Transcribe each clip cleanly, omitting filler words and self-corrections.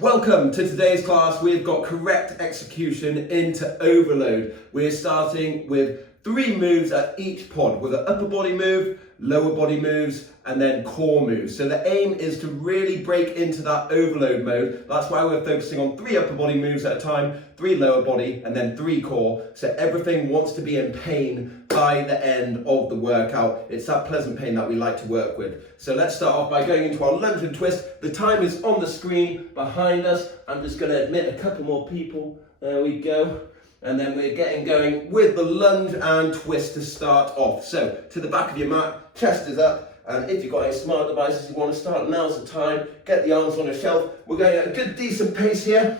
Welcome to today's class. We've got correct execution into overload. We're starting with 3 moves at each pod with an upper body move, lower body moves, and then core moves. So the aim is to really break into that overload mode. That's why we're focusing on 3 upper body moves at a time, 3 lower body, and then 3 core. So everything wants to be in pain by the end of the workout. It's that pleasant pain that we like to work with. So let's start off by going into our lunge and twist. The time is on the screen behind us. I'm just going to admit a couple more people. There we go. And then we're getting going with the lunge and twist to start off. So to the back of your mat, chest is up. And if you've got any smart devices you want to start, now's the time. Get the arms on a shelf. We're going at a good decent pace here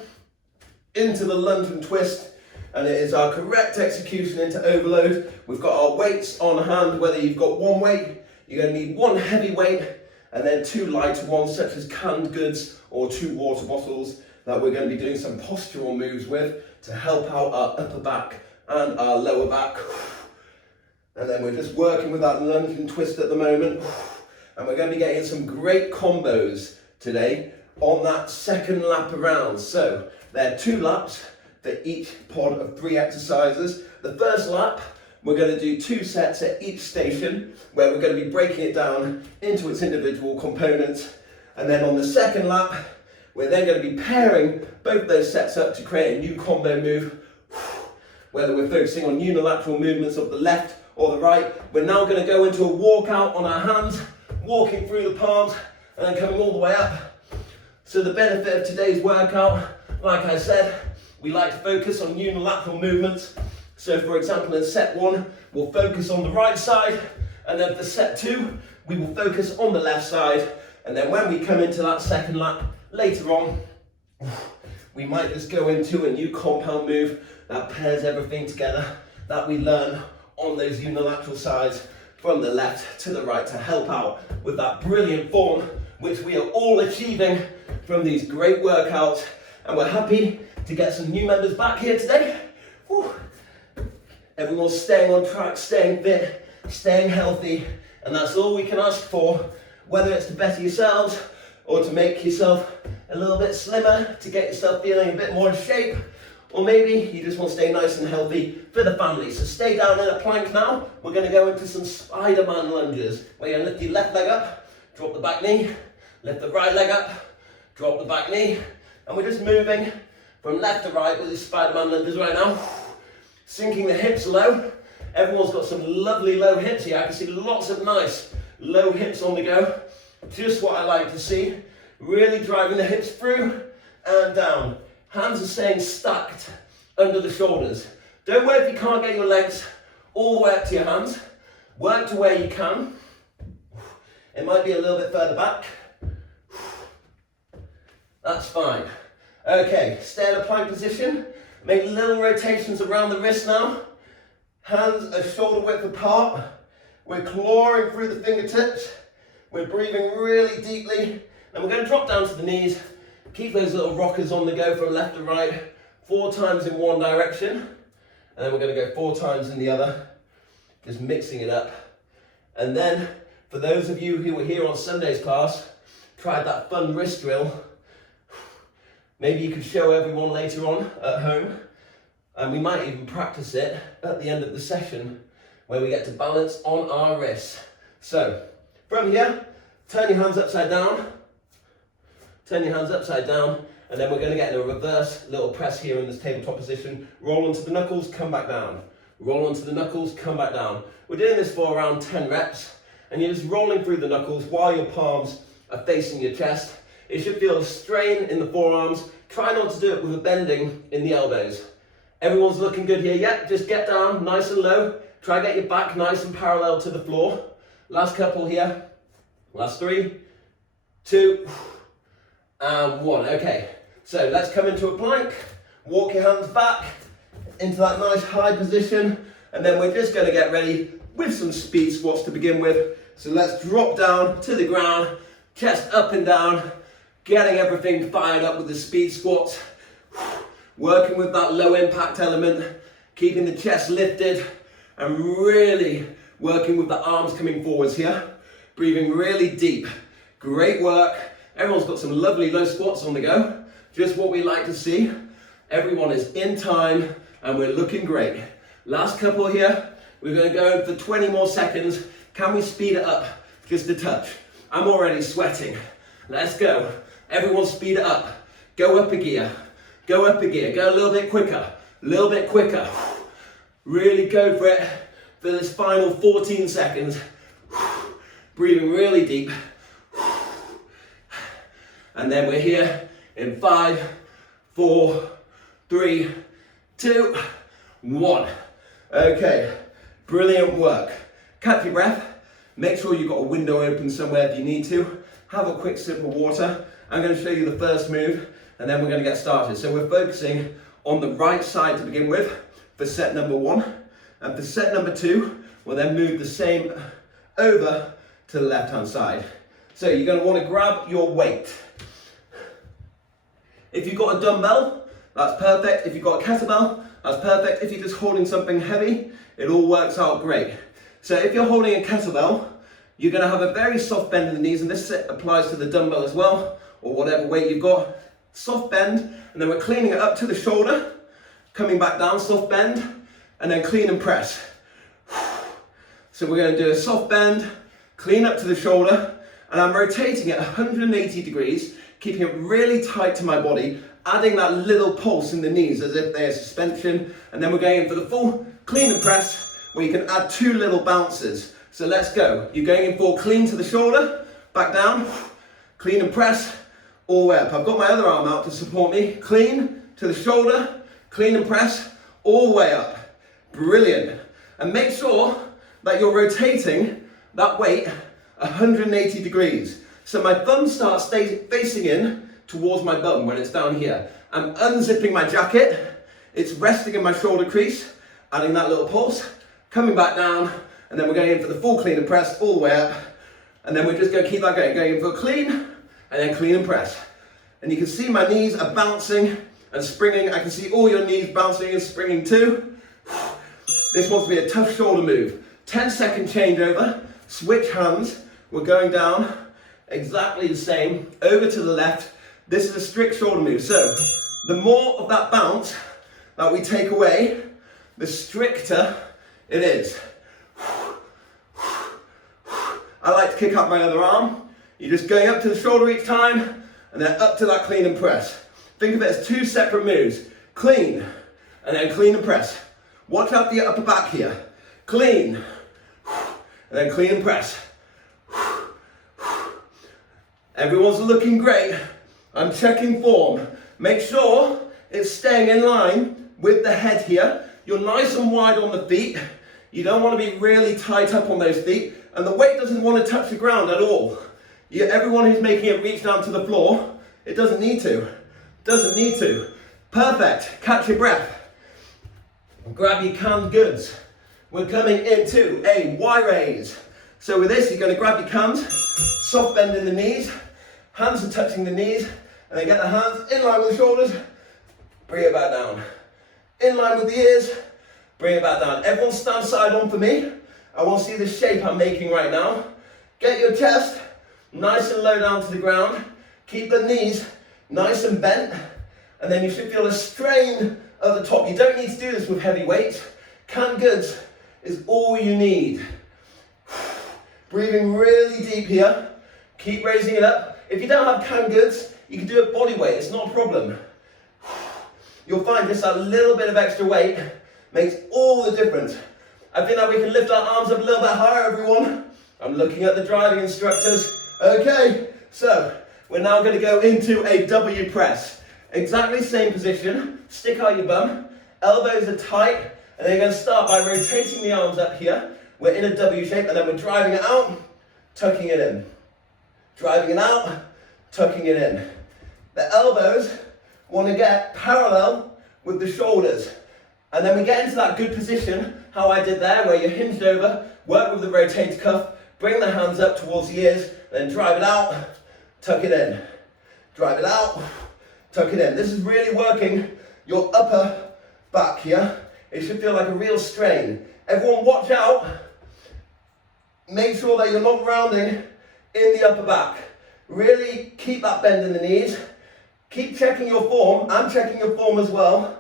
into the lunge and twist. And it is our correct execution into overload. We've got our weights on hand, whether you've got 1 weight, you're going to need 1 heavy weight and then 2 lighter ones such as canned goods or 2 water bottles that we're going to be doing some postural moves with to help out our upper back and our lower back. And then we're just working with that lunge and twist at the moment. And we're going to be getting some great combos today on that second lap around. So there are 2 laps for each pod of 3 exercises. The first lap, we're going to do 2 sets at each station where we're going to be breaking it down into its individual components. And then on the second lap, we're then going to be pairing both those sets up to create a new combo move. Whether we're focusing on unilateral movements of the left or the right, we're now going to go into a walkout on our hands, walking through the palms and then coming all the way up. So the benefit of today's workout, like I said, we like to focus on unilateral movements. So for example, in set 1, we'll focus on the right side, and then for set 2, we will focus on the left side. And then when we come into that second lap later on, we might just go into a new compound move that pairs everything together that we learn on those unilateral sides from the left to the right to help out with that brilliant form which we are all achieving from these great workouts. And we're happy to get some new members back here today. Whew. Everyone's staying on track, staying fit, staying healthy, and that's all we can ask for, whether it's to better yourselves or to make yourself a little bit slimmer, to get yourself feeling a bit more in shape, or maybe you just want to stay nice and healthy for the family. So stay down in a plank now. We're going to go into some Spider-Man lunges, where you're going to lift your left leg up, drop the back knee, lift the right leg up, drop the back knee, and we're just moving from left to right with these Spider-Man lunges right now. Sinking the hips low. Everyone's got some lovely low hips here. I can see lots of nice low hips on the go. Just what I like to see. Really driving the hips through and down. Hands are staying stacked under the shoulders. Don't worry if you can't get your legs all the way up to your hands. Work to where you can. It might be a little bit further back. That's fine. Okay, stay in a plank position. Make little rotations around the wrist now. Hands are shoulder width apart. We're clawing through the fingertips. We're breathing really deeply. And we're going to drop down to the knees. Keep those little rockers on the go from left to right. 4 times in one direction. And then we're going to go 4 times in the other. Just mixing it up. And then, for those of you who were here on Sunday's class, tried that fun wrist drill. Maybe you could show everyone later on at home, and we might even practice it at the end of the session where we get to balance on our wrists. So, from here, turn your hands upside down, and then we're going to get in a reverse little press here in this tabletop position. Roll onto the knuckles, come back down. Roll onto the knuckles, come back down. We're doing this for around 10 reps, and you're just rolling through the knuckles while your palms are facing your chest. It should feel a strain in the forearms. Try not to do it with a bending in the elbows. Everyone's looking good here yet? Just get down nice and low. Try to get your back nice and parallel to the floor. Last couple here. Last 3, 2, and 1. Okay, so let's come into a plank. Walk your hands back into that nice high position. And then we're just going to get ready with some speed squats to begin with. So let's drop down to the ground, chest up and down. Getting everything fired up with the speed squats, working with that low impact element, keeping the chest lifted, and really working with the arms coming forwards here. Breathing really deep. Great work. Everyone's got some lovely low squats on the go. Just what we like to see. Everyone is in time and we're looking great. Last couple here. We're going to go for 20 more seconds. Can we speed it up just a touch? I'm already sweating. Let's go. Everyone speed it up. Go up a gear. Go up a gear. Go a little bit quicker. A little bit quicker. Really go for it for this final 14 seconds. Breathing really deep. And then we're here in 5, 4, 3, 2, 1. Okay, brilliant work. Catch your breath. Make sure you've got a window open somewhere if you need to. Have a quick sip of water. I'm going to show you the first move and then we're going to get started. So we're focusing on the right side to begin with for set number 1. And for set number 2, we'll then move the same over to the left hand side. So you're going to want to grab your weight. If you've got a dumbbell, that's perfect. If you've got a kettlebell, that's perfect. If you're just holding something heavy, it all works out great. So if you're holding a kettlebell, you're going to have a very soft bend in the knees, and this applies to the dumbbell as well, or whatever weight you've got. Soft bend, and then we're cleaning it up to the shoulder, coming back down, soft bend, and then clean and press. So we're going to do a soft bend, clean up to the shoulder, and I'm rotating it 180 degrees, keeping it really tight to my body, adding that little pulse in the knees as if they're suspension, and then we're going in for the full clean and press, where you can add 2 little bounces. So let's go. You're going in for clean to the shoulder, back down, clean and press, all the way up. I've got my other arm out to support me. Clean to the shoulder, clean and press, all the way up. Brilliant. And make sure that you're rotating that weight 180 degrees. So my thumb starts facing in towards my bum when it's down here. I'm unzipping my jacket. It's resting in my shoulder crease, adding that little pulse, coming back down, and then we're going in for the full clean and press all the way up. And then we're just going to keep that going in for clean, and then clean and press. And you can see my knees are bouncing and springing. I can see all your knees bouncing and springing too. This wants to be a tough shoulder move. 10-second changeover, switch hands. We're going down exactly the same, over to the left. This is a strict shoulder move. So the more of that bounce that we take away, the stricter it is. I like to kick up my other arm. You're just going up to the shoulder each time, and then up to that clean and press. Think of it as 2 separate moves. Clean, and then clean and press. Watch out for your upper back here. Clean, and then clean and press. Everyone's looking great. I'm checking form. Make sure it's staying in line with the head here. You're nice and wide on the feet. You don't want to be really tight up on those feet, and the weight doesn't want to touch the ground at all. Everyone who's making it reach down to the floor, it doesn't need to. Doesn't need to. Perfect. Catch your breath. Grab your canned goods. We're coming into a Y raise. So with this, you're going to grab your cans, soft bend in the knees, hands are touching the knees, and then get the hands in line with the shoulders, bring it back down. In line with the ears, bring it back down. Everyone stand side on for me. I want to see the shape I'm making right now. Get your chest nice and low down to the ground. Keep the knees nice and bent, and then you should feel a strain at the top. You don't need to do this with heavy weights. Canned goods is all you need. Breathing really deep here. Keep raising it up. If you don't have canned goods, you can do it body weight. It's not a problem. You'll find just a little bit of extra weight makes all the difference. I think that we can lift our arms up a little bit higher, everyone. I'm looking at the driving instructors. Okay, so we're now going to go into a W press. Exactly same position. Stick out your bum. Elbows are tight. And then you're going to start by rotating the arms up here. We're in a W shape, and then we're driving it out, tucking it in. Driving it out, tucking it in. The elbows want to get parallel with the shoulders. And then we get into that good position, how I did there, where you're hinged over, work with the rotated cuff, bring the hands up towards the ears, then drive it out, tuck it in. Drive it out, tuck it in. This is really working your upper back here. It should feel like a real strain. Everyone watch out. Make sure that you're not rounding in the upper back. Really keep that bend in the knees. Keep checking your form. I'm checking your form as well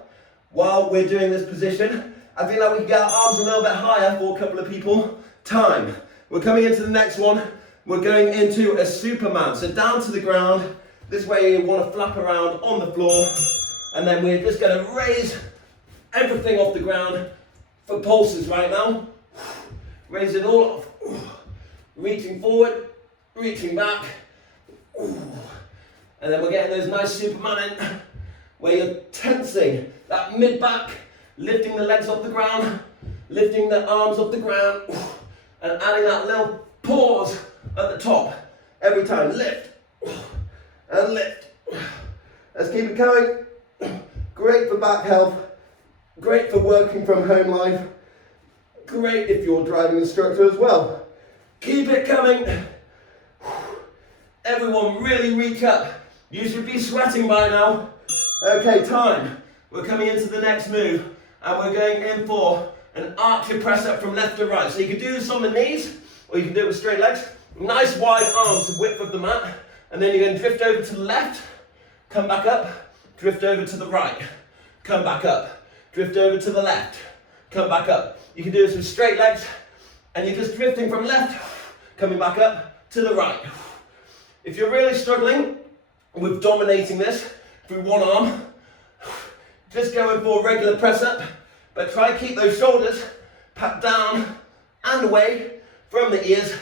while we're doing this position. I feel like we can get our arms a little bit higher for a couple of people. Time. We're coming into the next one. We're going into a Superman. So down to the ground. This way you want to flap around on the floor. And then we're just going to raise everything off the ground for pulses right now. Raise it all off. Reaching forward, reaching back. And then we're getting those nice Superman in, where you're tensing that mid-back, lifting the legs off the ground, lifting the arms off the ground, and adding that little pause at the top. Every time, lift, and lift. Let's keep it going. Great for back health, great for working from home life, great if you're a driving instructor as well. Keep it coming. Everyone really reach up. You should be sweating by now. Okay, time. We're coming into the next move and we're going in for an archer press up from left to right. So you can do this on the knees or you can do it with straight legs. Nice wide arms, the width of the mat. And then you're going to drift over to the left, come back up, drift over to the right, come back up, drift over to the left, come back up. You can do this with straight legs and you're just drifting from left, coming back up to the right. If you're really struggling with dominating this through one arm, just go in for a regular press up, but try to keep those shoulders pat down and away from the ears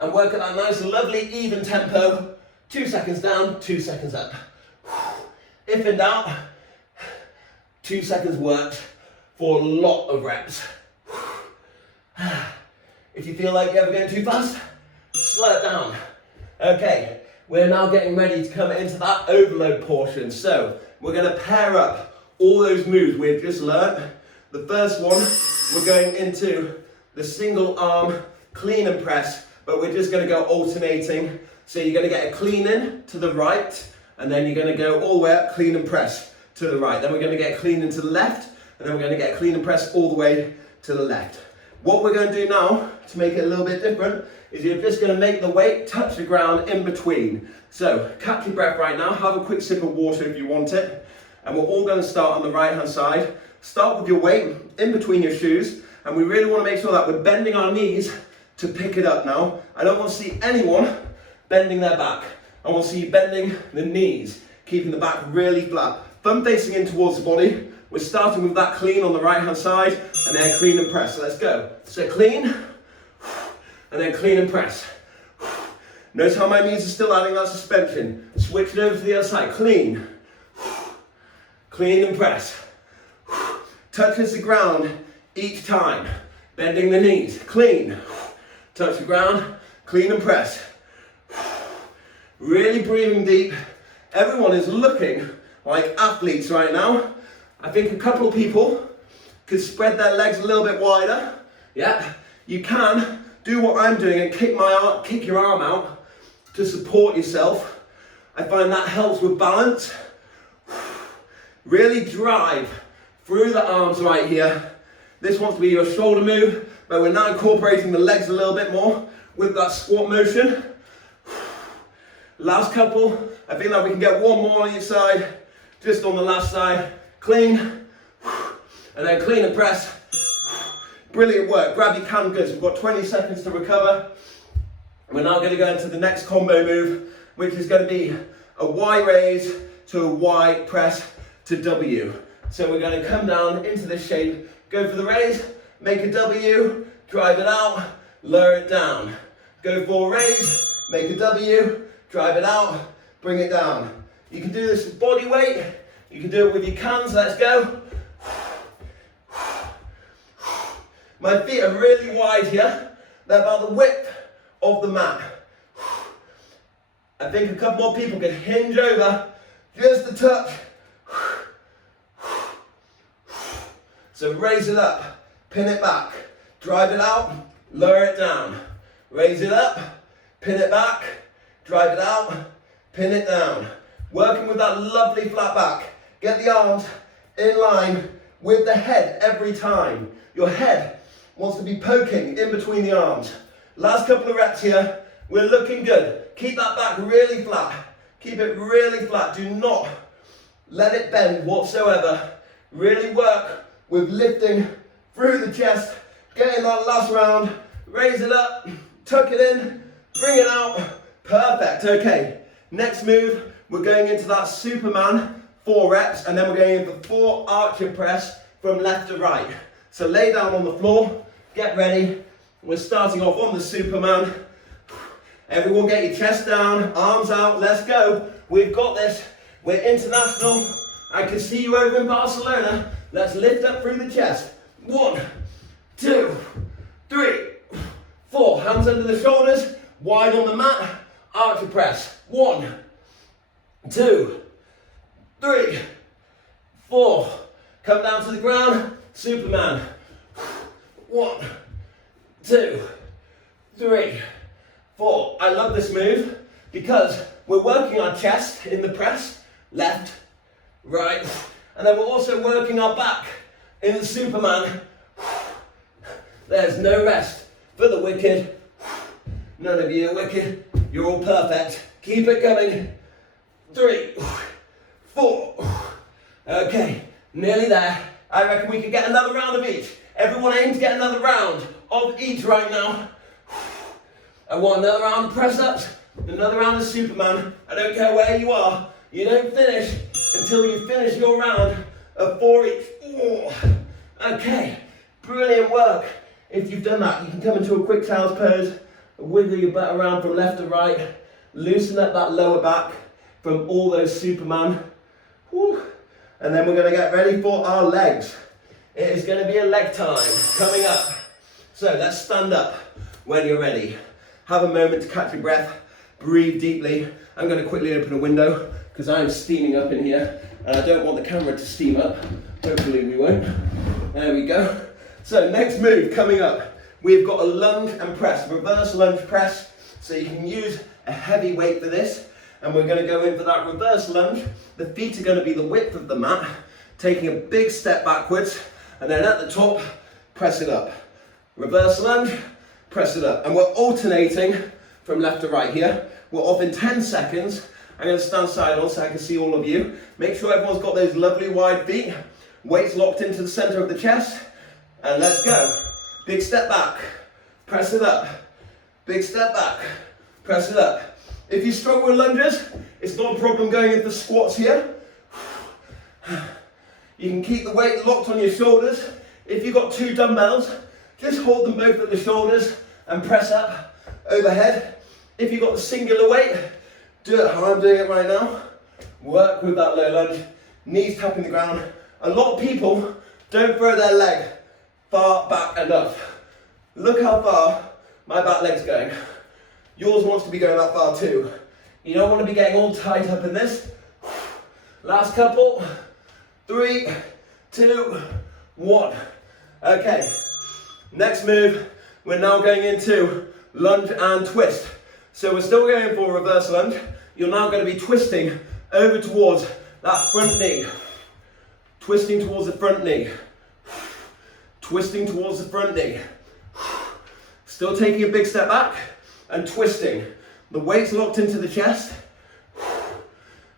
and work at that nice, lovely, even tempo. 2 seconds down, 2 seconds up. If in doubt, 2 seconds works for a lot of reps. If you feel like you're ever going too fast, slow it down. Okay, we're now getting ready to come into that overload portion. So we're going to pair up all those moves we've just learnt. The first one, we're going into the single arm clean and press, but we're just going to go alternating. So you're going to get a clean in to the right, and then you're going to go all the way up, clean and press to the right. Then we're going to get a clean into the left, and then we're going to get a clean and press all the way to the left. What we're going to do now, to make it a little bit different, is you're just going to make the weight touch the ground in between. So catch your breath right now, have a quick sip of water if you want it, and we're all going to start on the right hand side. Start with your weight in between your shoes, and we really want to make sure that we're bending our knees to pick it up now. I don't want to see anyone bending their back. I want to see you bending the knees, keeping the back really flat. Thumb facing in towards the body. We're starting with that clean on the right hand side, and then clean and press. So let's go. So clean, and then clean and press. Notice how my knees are still adding that suspension. Switch it over to the other side. Clean, clean and press. Touches the ground each time. Bending the knees. Clean, touch the ground, clean and press. Really breathing deep. Everyone is looking like athletes right now. I think a couple of people could spread their legs a little bit wider. Yeah, you can do what I'm doing and kick your arm out to support yourself. I find that helps with balance. Really drive through the arms right here. This wants to be your shoulder move, but we're now incorporating the legs a little bit more with that squat motion. Last couple, I think that we can get one more on each side, just on the last side. Clean, and then clean and press. Brilliant work. Grab your can goods. We've got 20 seconds to recover. We're now going to go into the next combo move, which is going to be a Y raise to a Y press to W. So we're going to come down into this shape, go for the raise, make a W, drive it out, lower it down. Go for a raise, make a W, drive it out, bring it down. You can do this with body weight. You can do it with your cans. Let's go. My feet are really wide here. They're about the width of the mat. I think a couple more people can hinge over just a touch. So raise it up, pin it back, drive it out, lower it down. Raise it up, pin it back, drive it out, pin it down. Working with that lovely flat back. Get the arms in line with the head every time. Your head wants to be poking in between the arms. Last couple of reps here. We're looking good. Keep that back really flat. Keep it really flat. Do not let it bend whatsoever. Really work with lifting through the chest, getting that last round, raise it up, tuck it in, bring it out. Perfect. Okay, next move, we're going into that Superman 4 reps, and then we're going in for 4 archer press from left to right. So lay down on the floor, get ready. We're starting off on the Superman. Everyone get your chest down, arms out, let's go. We've got this. We're international. I can see you over in Barcelona. Let's lift up through the chest. 1, 2, 3, 4. Hands under the shoulders, wide on the mat. Archer press. 1, 2, 3, 4. Come down to the ground. Superman. 1, 2, 3, 4. I love this move because we're working our chest in the press. Left, right, and then we're also working our back in the Superman. There's no rest for the wicked. None of you are wicked. You're all perfect. Keep it coming. 3, 4. Okay, nearly there. I reckon we could get another round of each. Everyone aim to get another round of each right now. I want another round of press-ups, another round of Superman. I don't care where you are. You don't finish until you finish your round of 4 each. Oh. Okay, brilliant work. If you've done that, you can come into a quick child's pose, wiggle your butt around from left to right, loosen up that lower back from all those Superman. Woo. And then we're going to get ready for our legs. It is going to be a leg time coming up. So let's stand up when you're ready. Have a moment to catch your breath, breathe deeply. I'm going to quickly open a window because I'm steaming up in here and I don't want the camera to steam up. Hopefully we won't. There we go. So next move coming up, we've got a lunge and press, reverse lunge press. So you can use a heavy weight for this, and we're going to go in for that reverse lunge. The feet are going to be the width of the mat, taking a big step backwards, and then at the top, press it up. Reverse lunge, press it up. And we're alternating from left to right here. We're off in 10 seconds. I'm going to stand side on so I can see all of you. Make sure everyone's got those lovely wide feet. Weights locked into the center of the chest. And let's go. Big step back. Press it up. Big step back. Press it up. If you struggle with lunges, it's not a problem going into squats here. You can keep the weight locked on your shoulders. If you've got 2 dumbbells, just hold them both at the shoulders and press up overhead. If you've got the singular weight, do it how I'm doing it right now. Work with that low lunge, knees tapping the ground. A lot of people don't throw their leg far back enough. Look how far my back leg's going. Yours wants to be going that far too. You don't want to be getting all tight up in this. Last couple. 3, 2, 1. Okay, next move, we're now going into lunge and twist. So we're still going for a reverse lunge. You're now going to be twisting over towards that front knee. Twisting towards the front knee. Twisting towards the front knee. Still taking a big step back and twisting. The weight's locked into the chest.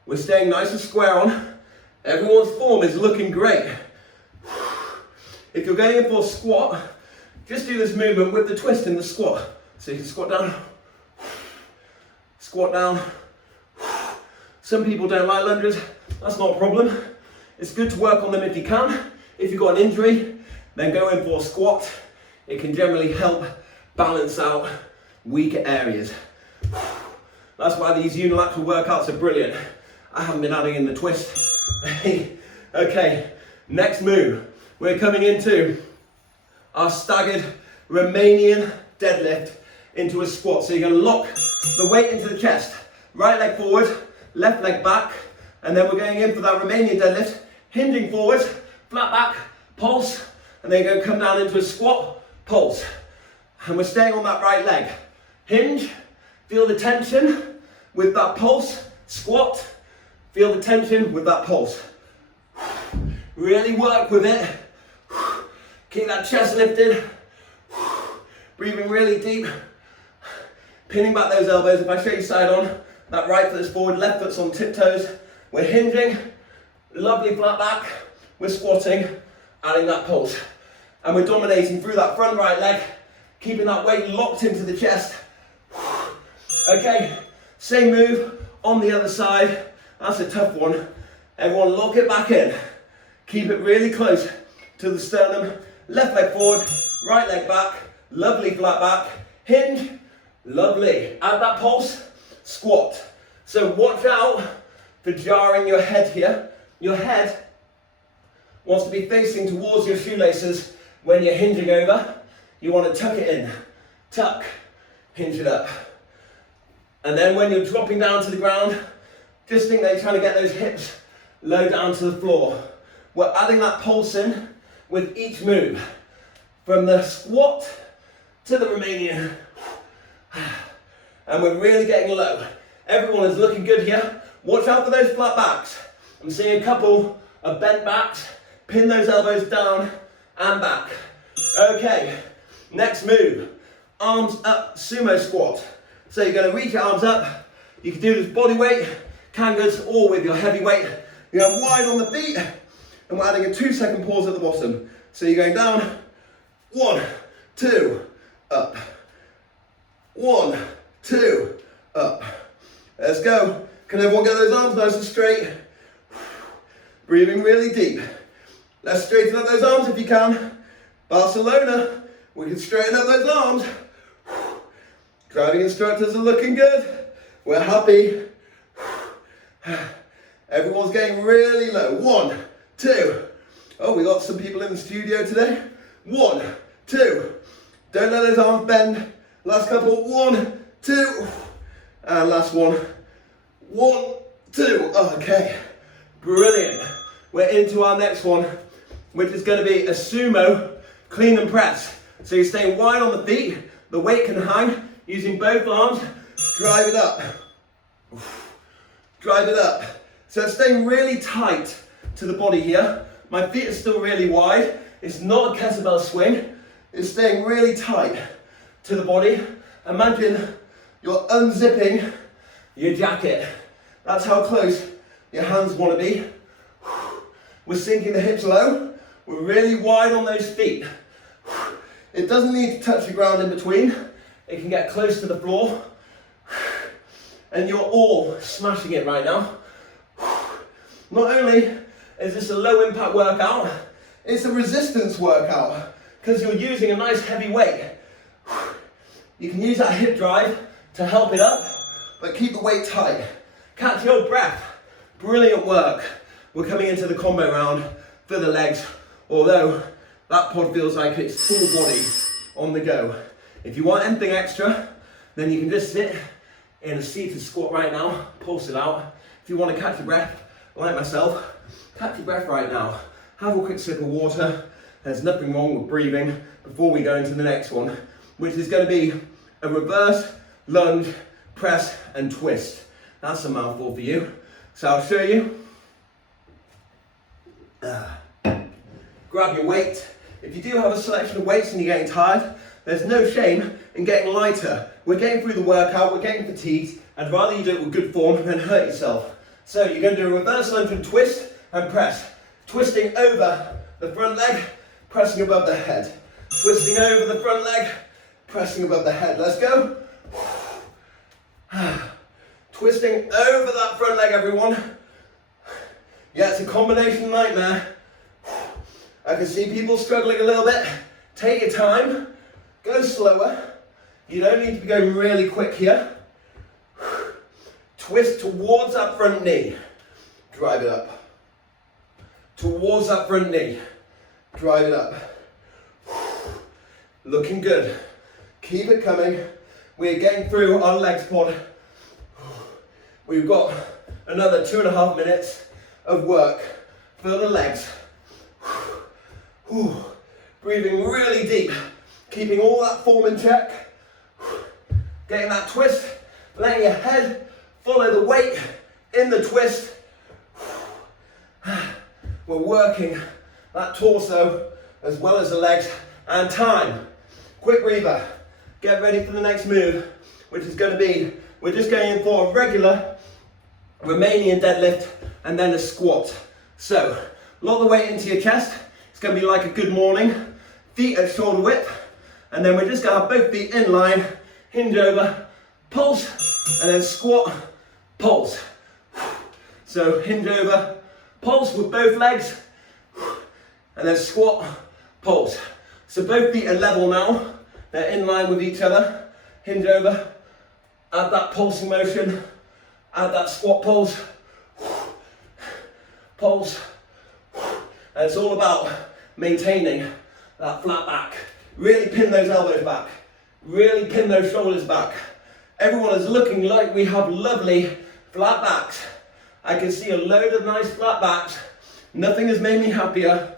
We're staying nice and square on. Everyone's form is looking great. If you're going in for a squat, just do this movement with the twist in the squat. So you can squat down, squat down. Some people don't like lunges, that's not a problem. It's good to work on them if you can. If you've got an injury, then go in for a squat. It can generally help balance out weaker areas. That's why these unilateral workouts are brilliant. I haven't been adding in the twist. Okay, next move. We're coming into our staggered Romanian deadlift into a squat. So you're going to lock the weight into the chest. Right leg forward, left leg back, and then we're going in for that Romanian deadlift, hinging forward, flat back, pulse, and then you're going to come down into a squat, pulse. And we're staying on that right leg. Hinge, feel the tension with that pulse, squat, feel the tension with that pulse. Really work with it. Keep that chest lifted. Breathing really deep. Pinning back those elbows. If I show you side on, That right foot is forward, left foot's on tiptoes. We're hinging, lovely flat back. We're squatting, adding that pulse. And we're dominating through that front right leg, keeping that weight locked into the chest. Okay, same move on the other side. That's a tough one. Everyone lock it back in. Keep it really close to the sternum. Left leg forward, right leg back. Lovely flat back. Hinge, lovely. Add that pulse, squat. So watch out for jarring your head here. Your head wants to be facing towards your shoelaces when you're hinging over. You want to tuck it in. Tuck, hinge it up. And then when you're dropping down to the ground, just think that you're trying to get those hips low down to the floor. We're adding that pulse in with each move. From the squat to the Romanian. And we're really getting low. Everyone is looking good here. Watch out for those flat backs. I'm seeing a couple of bent backs. Pin those elbows down and back. Okay, next move. Arms up, sumo squat. So you're going to reach your arms up. You can do this body weight, kangas, or with your heavy weight. You're going wide on the feet, and we're adding a 2-second pause at the bottom. So you're going down, 1, 2, up. 1, 2, up. Let's go. Can everyone get those arms nice and straight? Breathing really deep. Let's straighten up those arms if you can. Barcelona, we can straighten up those arms. Driving instructors are looking good. We're happy. Everyone's getting really low. 1, 2. Oh, we got some people in the studio today. 1, 2. Don't let those arms bend. Last couple. 1, 2. And last one. 1, 2. Okay. Brilliant. We're into our next one, which is going to be a sumo clean and press. So you're staying wide on the feet. The weight can hang. Using both arms, drive it up. Drive it up. So it's staying really tight to the body here. My feet are still really wide. It's not a kettlebell swing. It's staying really tight to the body. Imagine you're unzipping your jacket. That's how close your hands want to be. We're sinking the hips low. We're really wide on those feet. It doesn't need to touch the ground in between. It can get close to the floor. And you're all smashing it right now. Not only is this a low impact workout, it's a resistance workout because you're using a nice heavy weight. You can use that hip drive to help it up, but keep the weight tight. Catch your breath. Brilliant work. We're coming into the combo round for the legs, although that pod feels like it's full body on the go. If you want anything extra, then you can just sit in a seated squat right now, pulse it out. If you want to catch your breath, like myself, catch your breath right now. Have a quick sip of water. There's nothing wrong with breathing before we go into the next one, which is going to be a reverse lunge, press and twist. That's a mouthful for you. So I'll show you. Grab your weight. If you do have a selection of weights and you're getting tired, there's no shame in getting lighter. We're getting through the workout, we're getting fatigued. I'd rather you do it with good form than hurt yourself. So you're going to do a reverse lunge and twist and press. Twisting over the front leg, pressing above the head. Twisting over the front leg, pressing above the head. Let's go. Twisting over that front leg, everyone. Yeah, it's a combination nightmare. I can see people struggling a little bit. Take your time. Go slower. You don't need to be going really quick here. Twist towards that front knee. Drive it up. Towards that front knee. Drive it up. Looking good. Keep it coming. We're getting through our legs pod. We've got another 2.5 minutes of work for the legs. Breathing really deep. Keeping all that form in check. Getting that twist. Letting your head follow the weight in the twist. We're working that torso as well as the legs. And time. Quick breather. Get ready for the next move, which is going to be we're just going in for a regular Romanian deadlift and then a squat. So, lock the weight into your chest. It's going to be like a good morning. Feet at shoulder width. And then we're just going to have both feet in line, hinge over, pulse, and then squat, pulse. So hinge over, pulse with both legs, and then squat, pulse. So both feet are level now. They're in line with each other. Hinge over, add that pulsing motion, add that squat pulse, pulse. And it's all about maintaining that flat back. Really pin those elbows back. Really pin those shoulders back. Everyone is looking like we have lovely flat backs. I can see a load of nice flat backs. Nothing has made me happier.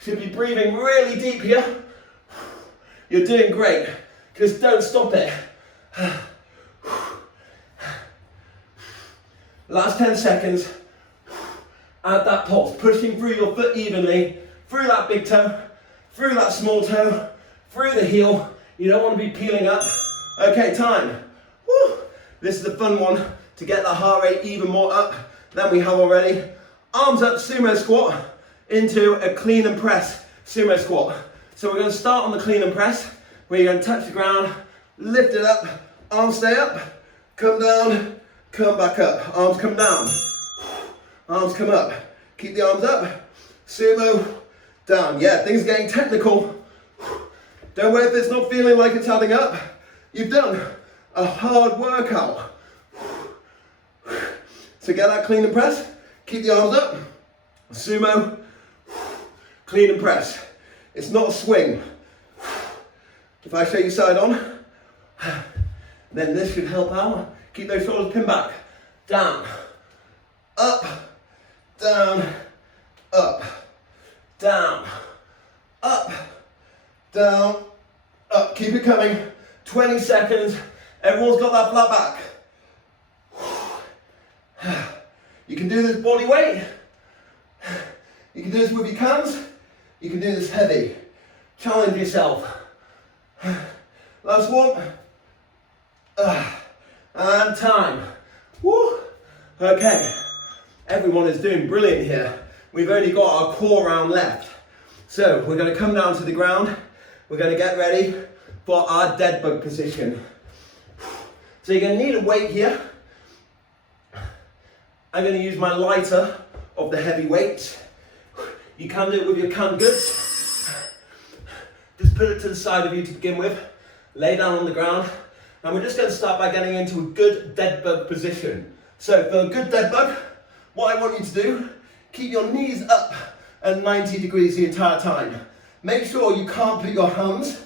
Should be breathing really deep here. You're doing great. Just don't stop it. Last 10 seconds. Add that pulse, pushing through your foot evenly, through that big toe, through that small toe, through the heel. You don't want to be peeling up. Okay, time. Woo. This is a fun one to get the heart rate even more up than we have already. Arms up, sumo squat, into a clean and press sumo squat. So we're going to start on the clean and press, where you're going to touch the ground, lift it up, arms stay up, come down, come back up. Arms come down, arms come up. Keep the arms up, sumo, down. Yeah, things are getting technical. Don't worry if it's not feeling like it's adding up. You've done a hard workout. So get that clean and press. Keep the arms up. Sumo. Clean and press. It's not a swing. If I show you side on, then this should help out. Keep those shoulders pinned back. Down. Up. Down. Up. Down. Up. Down, up, keep it coming, 20 seconds, everyone's got that flat back. You can do this body weight, you can do this with your hands, you can do this heavy. Challenge yourself. Last one, and time. Woo. Okay, everyone is doing brilliant here. We've only got our core round left. So we're going to come down to the ground. We're going to get ready for our dead bug position. So you're going to need a weight here. I'm going to use my lighter of the heavy weights. You can do it with your canned goods. Just put it to the side of you to begin with. Lay down on the ground. And we're just going to start by getting into a good dead bug position. So for a good dead bug, what I want you to do, keep your knees up at 90 degrees the entire time. Make sure you can't put your hands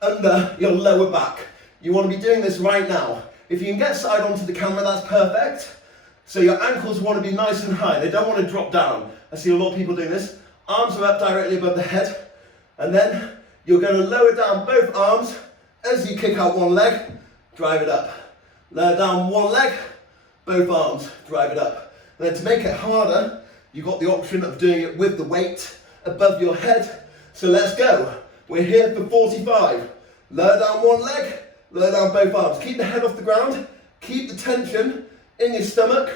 under your lower back. You want to be doing this right now. If you can get side onto the camera, that's perfect. So your ankles want to be nice and high. They don't want to drop down. I see a lot of people doing this. Arms are up directly above the head. And then you're going to lower down both arms as you kick out one leg, drive it up. Lower down one leg, both arms, drive it up. And then to make it harder, you've got the option of doing it with the weight above your head. So let's go. We're here for 45. Lower down one leg, lower down both arms. Keep the head off the ground. Keep the tension in your stomach.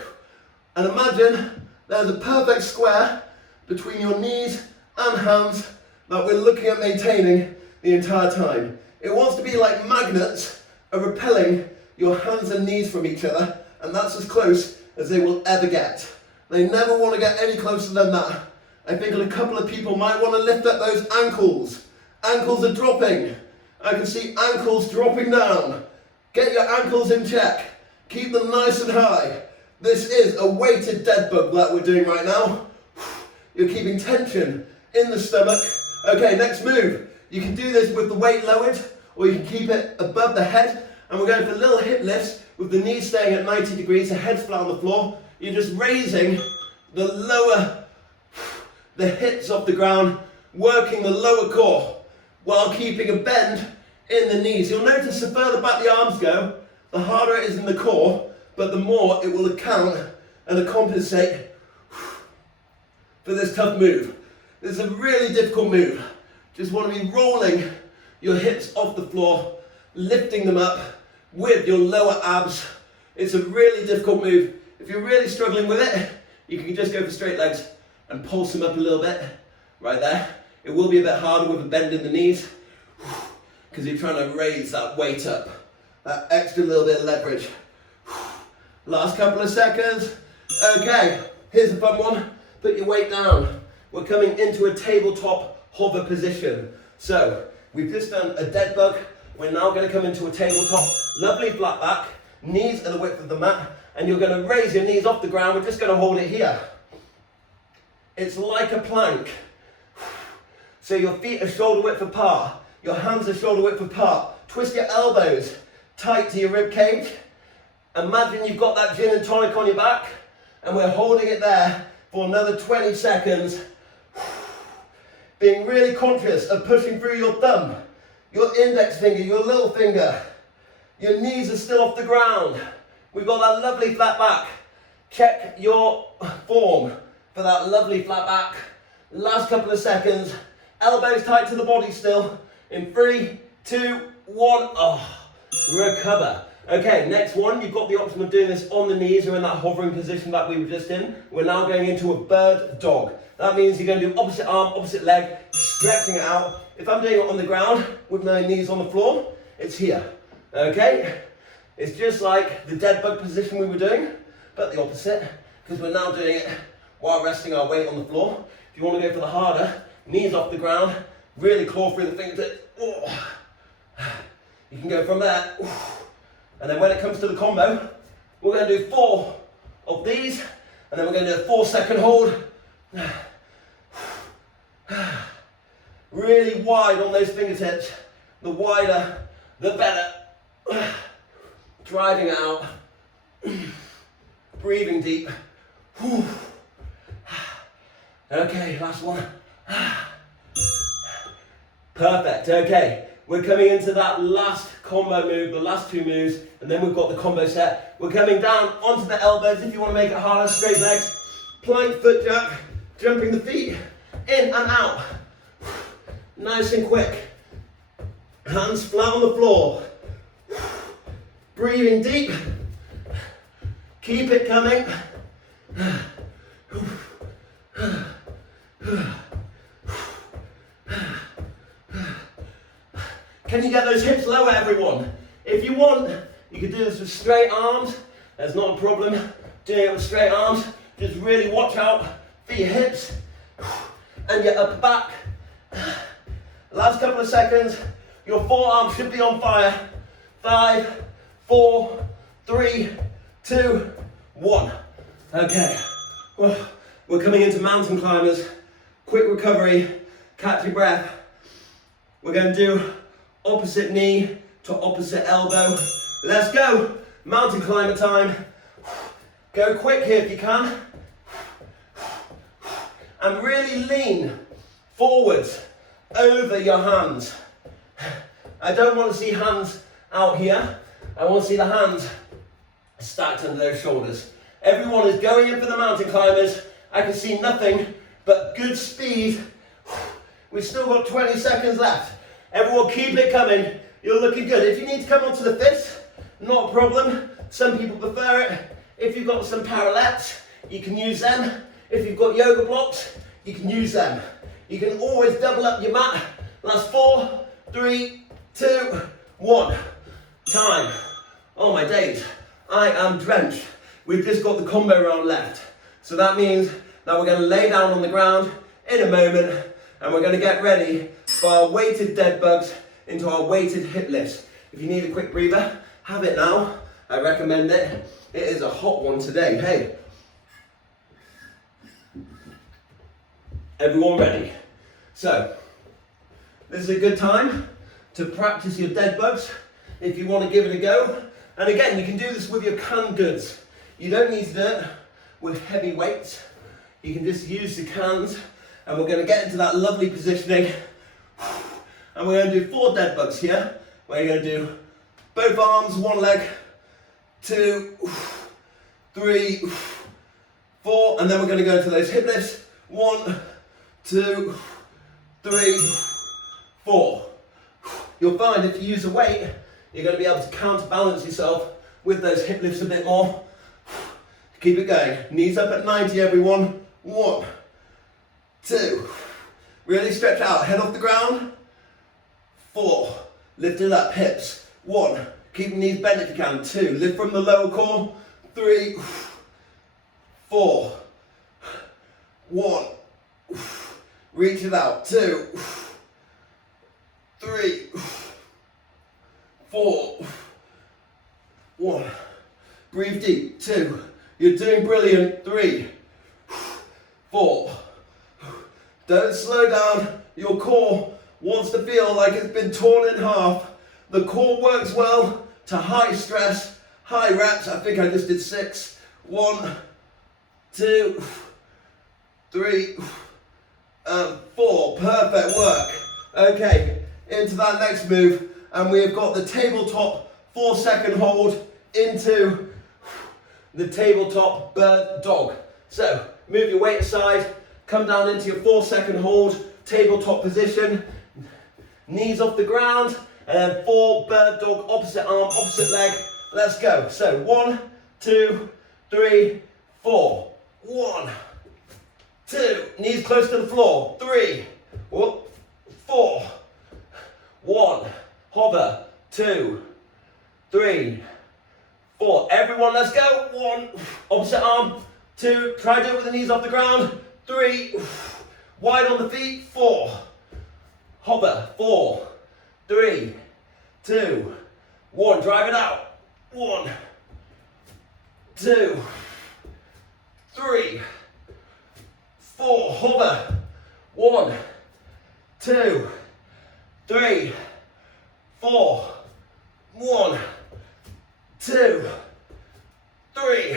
And imagine there's a perfect square between your knees and hands that we're looking at maintaining the entire time. It wants to be like magnets are repelling your hands and knees from each other, and that's as close as they will ever get. They never want to get any closer than that. I think a couple of people might want to lift up those ankles. Ankles are dropping. I can see ankles dropping down. Get your ankles in check. Keep them nice and high. This is a weighted dead bug that we're doing right now. You're keeping tension in the stomach. Okay, next move. You can do this with the weight lowered, or you can keep it above the head. And we're going for little hip lifts with the knees staying at 90 degrees, the head flat on the floor. You're just raising the hips off the ground, working the lower core while keeping a bend in the knees. You'll notice the further back the arms go, the harder it is in the core, but the more it will account and compensate for this tough move. This is a really difficult move. Just want to be rolling your hips off the floor, lifting them up with your lower abs. It's a really difficult move. If you're really struggling with it, you can just go for straight legs and pulse them up a little bit, right there. It will be a bit harder with a bend in the knees, because you're trying to raise that weight up, that extra little bit of leverage. Last couple of seconds. Okay, here's a fun one. Put your weight down. We're coming into a tabletop hover position. So, we've just done a dead bug. We're now going to come into a tabletop, lovely flat back, knees are the width of the mat, and you're going to raise your knees off the ground. We're just going to hold it here. It's like a plank. So your feet are shoulder width apart, your hands are shoulder width apart. Twist your elbows tight to your rib cage. Imagine you've got that gin and tonic on your back, and we're holding it there for another 20 seconds. Being really conscious of pushing through your thumb, your index finger, your little finger. Your knees are still off the ground. We've got that lovely flat back. Check your form for that lovely flat back. Last couple of seconds. Elbows tight to the body still. In 3, 2, 1. Oh, recover. Okay, next one. You've got the option of doing this on the knees or in that hovering position that we were just in. We're now going into a bird dog. That means you're going to do opposite arm, opposite leg, stretching it out. If I'm doing it on the ground with my knees on the floor, it's here. Okay? It's just like the dead bug position we were doing, but the opposite, because we're now doing it while resting our weight on the floor. If you want to go for the harder, knees off the ground, really claw through the fingertips. Oh. You can go from there. And then when it comes to the combo, we're going to do 4 of these, and then we're going to do a 4-second hold. Really wide on those fingertips. The wider, the better. Driving it out. Breathing deep. Okay, last one. Perfect, okay. We're coming into that last combo move, the last 2 moves, and then we've got the combo set. We're coming down onto the elbows if you want to make it harder, straight legs. Plank foot jack, jumping the feet in and out. Nice and quick. Hands flat on the floor. Breathing deep. Keep it coming. Can you get those hips lower, everyone? If you want, you can do this with straight arms. There's not a problem doing it with straight arms. Just really watch out for your hips and your upper back. Last couple of seconds. Your forearms should be on fire. 5, 4, 3, 2, 1. Okay. We're coming into mountain climbers. Quick recovery. Catch your breath. We're going to do opposite knee to opposite elbow. Let's go. Mountain climber time. Go quick here if you can. And really lean forwards over your hands. I don't want to see hands out here. I want to see the hands stacked under those shoulders. Everyone is going in for the mountain climbers. I can see nothing but good speed. We've still got 20 seconds left. Everyone keep it coming. You're looking good. If you need to come onto the fists, not a problem. Some people prefer it. If you've got some parallettes, you can use them. If you've got yoga blocks, you can use them. You can always double up your mat. Last 4, 3, 2, 1. Time. Oh my days. I am drenched. We've just got the combo round left. So that means that we're going to lay down on the ground in a moment, and we're going to get ready for our weighted dead bugs into our weighted hip lifts. If you need a quick breather, have it now. I recommend it. It is a hot one today. Hey. Everyone ready? So, this is a good time to practice your dead bugs if you want to give it a go. And again, you can do this with your canned goods. You don't need to do it with heavy weights. You can just use the cans, and we're going to get into that lovely positioning. And we're going to do 4 dead bugs here. We're going to do both arms, one leg, 2, 3, 4, and then we're going to go into those hip lifts. 1, 2, 3, 4. You'll find if you use a weight, You're going to be able to counterbalance yourself with those hip lifts a bit more. Keep it going. Knees up at 90, everyone. 1, 2. Really stretch out. Head off the ground. 4. Lift it up. Hips. 1. Keep the knees bent if you can. 2. Lift from the lower core. 3. 4. 1. Reach it out. 2. 3. 4. 1. Breathe deep. 2. You're doing brilliant. 3. 4. Don't slow down. Your core wants to feel like it's been torn in half. The core works well to high stress, high reps. I think I just did 6. 1, 2, 3, and 4. Perfect work. Okay, into that next move, and we've got the tabletop 4-second hold into the tabletop bird dog. So move your weight aside, come down into your 4-second hold, tabletop position, knees off the ground, and then 4 bird dog, opposite arm, opposite leg. Let's go. So 1, 2, 3, 4. 1, 2, knees close to the floor. 3, 4, 1, hover. 2, 3, 4. Everyone, let's go. 1, opposite arm. 2, try to do it with the knees off the ground. 3, wide on the feet. 4, hover. 4, 3, 2, 1. Drive it out. 1, 2, 3, 4. Hover. 1, 2, 3, 4. 1, 2, 3,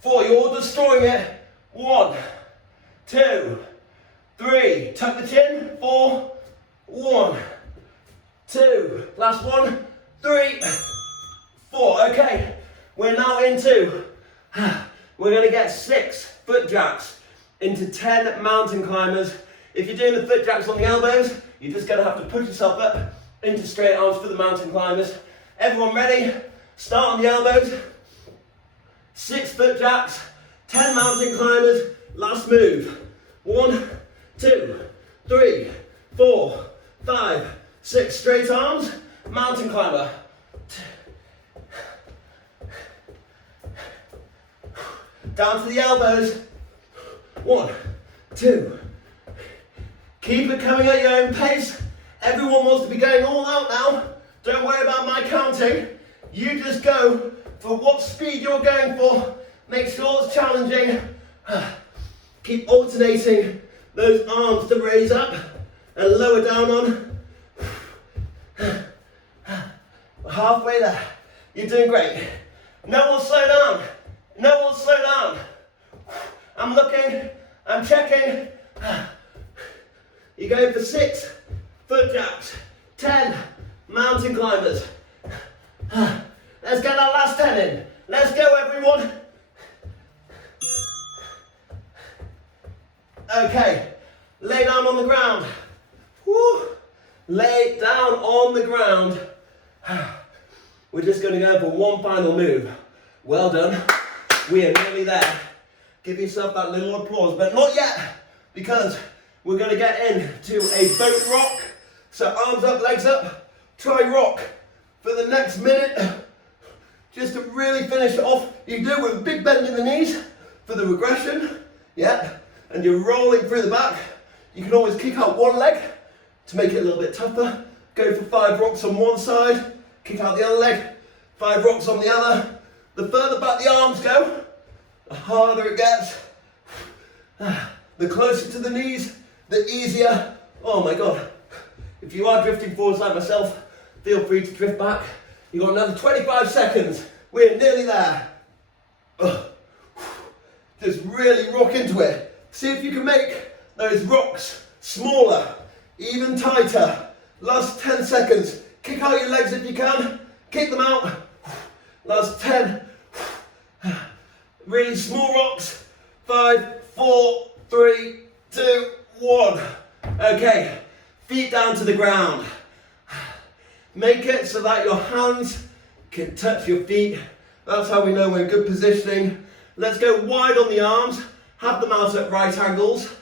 4. You're all destroying it. 1, 2, 3. Tuck the chin. 4. 1, 2. Last one. 3, 4. Okay. We're now into. We're going to get 6 foot jacks into 10 mountain climbers. If you're doing the foot jacks on the elbows, you're just going to have to push yourself up into straight arms for the mountain climbers. Everyone ready? Start on the elbows. 6 foot jacks, 10 mountain climbers. Last move. 1, 2, 3, 4, 5, 6. Straight arms, mountain climber. Down to the elbows. 1, 2. Keep it coming at your own pace. Everyone wants to be going all out now. Don't worry about my counting. You just go for what speed you're going for. Make sure it's challenging. Keep alternating those arms to raise up and lower down on. Halfway there. You're doing great. No one slow down. No one slow down. I'm looking. I'm checking. You're going for 6 foot jacks. 10 mountain climbers. Let's get that last 10 in. Let's go, everyone. Okay, lay down on the ground. Woo. Lay down on the ground. We're just going to go for one final move. Well done. We are nearly there. Give yourself that little applause, but not yet, because we're going to get into a boat rock. So arms up, legs up. Try rock for the next minute. Just to really finish it off. You do it with a big bend in the knees for the regression. Yeah. And you're rolling through the back. You can always kick out one leg to make it a little bit tougher. Go for 5 rocks on one side. Kick out the other leg. 5 rocks on the other. The further back the arms go, the harder it gets. The closer to the knees, the easier. Oh my God. If you are drifting forwards like myself, feel free to drift back. You've got another 25 seconds. We're nearly there. Just really rock into it. See if you can make those rocks smaller, even tighter. Last 10 seconds. Kick out your legs if you can. Kick them out. Last 10. Really small rocks. 5, 4, 3, 2, 1. Okay, feet down to the ground. Make it so that your hands can touch your feet. That's how we know we're in good positioning. Let's go wide on the arms, have them out at right angles,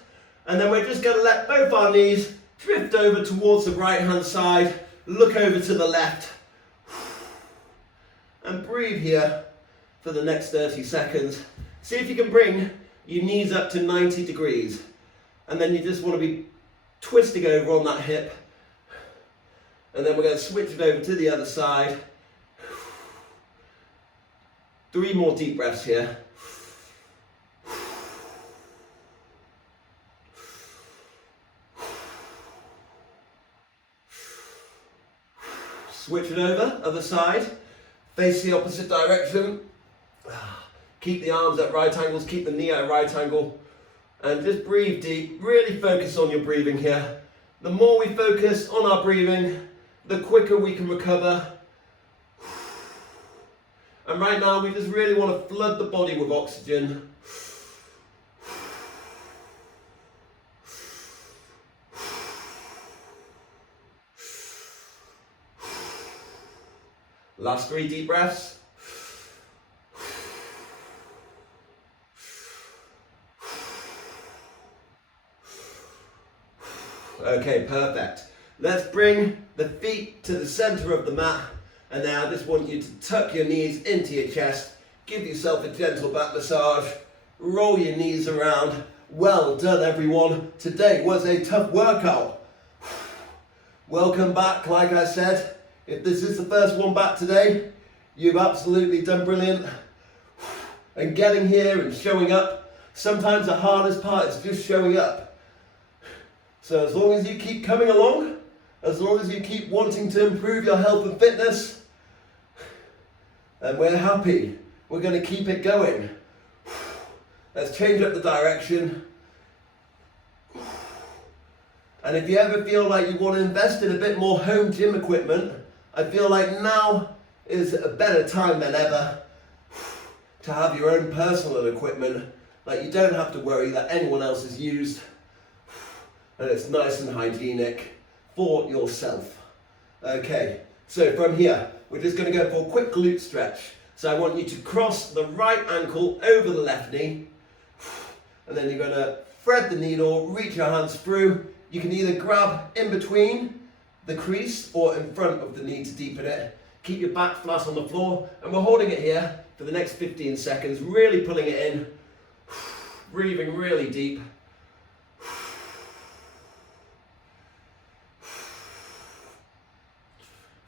and then we're just going to let both our knees drift over towards the right hand side, look over to the left, and breathe here for the next 30 seconds. See if you can bring your knees up to 90 degrees, and then you just want to be twisting over on that hip, and then we're going to switch it over to the other side. 3 more deep breaths here. Switch it over, other side. Face the opposite direction. Keep the arms at right angles, keep the knee at a right angle. And just breathe deep. Really focus on your breathing here. The more we focus on our breathing, the quicker we can recover. And right now we just really want to flood the body with oxygen. Last 3 deep breaths. Okay, perfect. Let's bring the feet to the center of the mat, and now I just want you to tuck your knees into your chest, give yourself a gentle back massage, roll your knees around. Well done, everyone. Today was a tough workout. Welcome back. Like I said, if this is the first one back today, you've absolutely done brilliant. And getting here and showing up, sometimes the hardest part is just showing up. So as long as you keep coming along, as long as you keep wanting to improve your health and fitness, then we're happy. We're going to keep it going. Let's change up the direction. And if you ever feel like you want to invest in a bit more home gym equipment, I feel like now is a better time than ever to have your own personal equipment. Like, you don't have to worry that anyone else has used, and it's nice and hygienic for yourself. Okay, so from here, we're just going to go for a quick glute stretch. So I want you to cross the right ankle over the left knee, and then you're going to thread the needle, reach your hands through. You can either grab in between the crease or in front of the knee to deepen it. Keep your back flat on the floor, and we're holding it here for the next 15 seconds, really pulling it in, breathing really deep.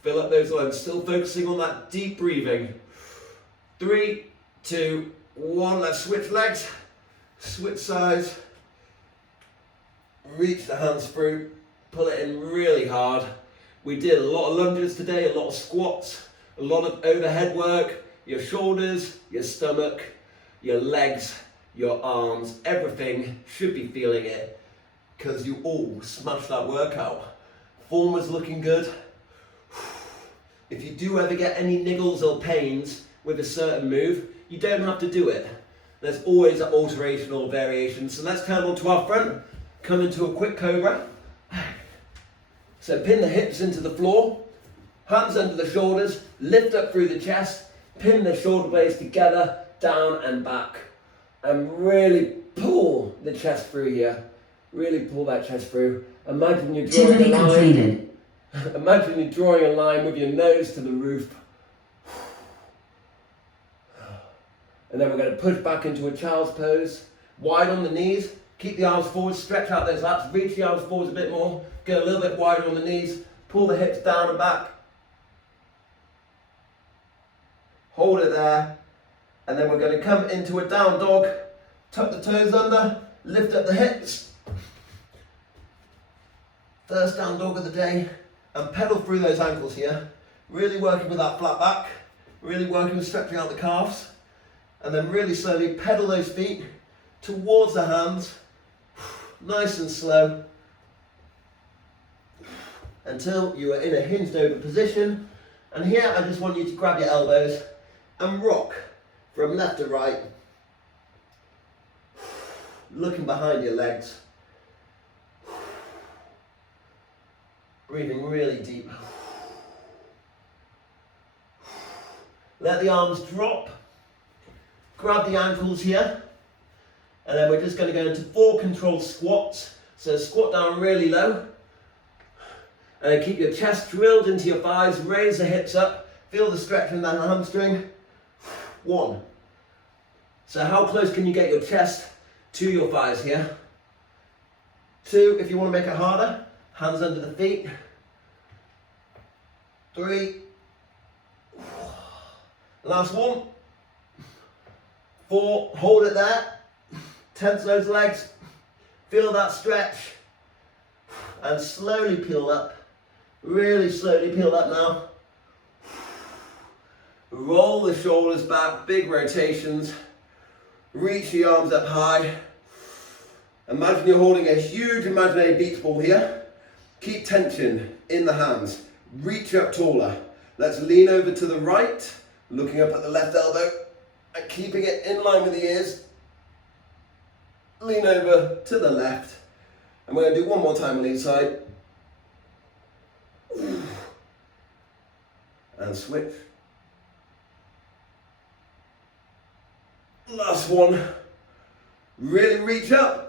Fill up those lungs, still focusing on that deep breathing. 3, 2, 1, let's switch legs, switch sides, reach the hands through, pull it in really hard. We did a lot of lunges today, a lot of squats, a lot of overhead work, your shoulders, your stomach, your legs, your arms, everything should be feeling it, because you all smashed that workout. Form was looking good. If you do ever get any niggles or pains with a certain move, you don't have to do it. There's always an alteration or variation. So let's turn onto our front, come into a quick cobra. So pin the hips into the floor, hands under the shoulders, lift up through the chest, pin the shoulder blades together, down and back. And really pull the chest through here. Really pull that chest through. Imagine you're drawing a line. Imagine you're drawing a line with your nose to the roof. And then we're going to push back into a child's pose. Wide on the knees. Keep the arms forward, stretch out those lats, reach the arms forwards a bit more. Go a little bit wider on the knees. Pull the hips down and back. Hold it there. And then we're going to come into a down dog. Tuck the toes under, lift up the hips. First down dog of the day. And pedal through those ankles here. Really working with that flat back. Really working with stretching out the calves. And then really slowly pedal those feet towards the hands. Nice and slow. Until you are in a hinged over position. And here I just want you to grab your elbows and rock from left to right. Looking behind your legs. Breathing really deep. Let the arms drop. Grab the ankles here. And then we're just going to go into 4 controlled squats. So squat down really low. And then keep your chest drilled into your thighs. Raise the hips up. Feel the stretch in that hamstring. 1. So how close can you get your chest to your thighs here? 2, if you want to make it harder, hands under the feet. 3. Last 1. 4, hold it there. Tense those legs. Feel that stretch. And slowly peel up. Really slowly peel up now. Roll the shoulders back, big rotations. Reach the arms up high. Imagine you're holding a huge imaginary beach ball here. Keep tension in the hands. Reach up taller. Let's lean over to the right, looking up at the left elbow and keeping it in line with the ears. Lean over to the left. And we're going to do one more time on each side. And switch. Last one. Really reach up.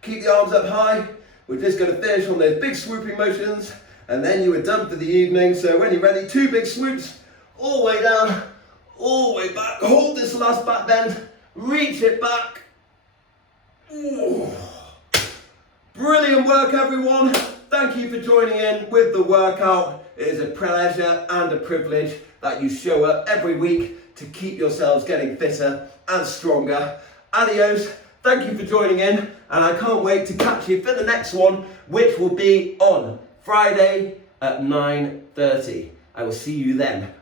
Keep the arms up high. We're just going to finish on those big swooping motions, and then you are done for the evening. So when you're ready, 2 big swoops, all the way down, all the way back. Hold this last back bend, reach it back. Ooh. Brilliant work, everyone. Thank you for joining in with the workout. It is a pleasure and a privilege that you show up every week to keep yourselves getting fitter and stronger. Adios. Thank you for joining in, and I can't wait to catch you for the next one, which will be on Friday at 9:30. I will see you then.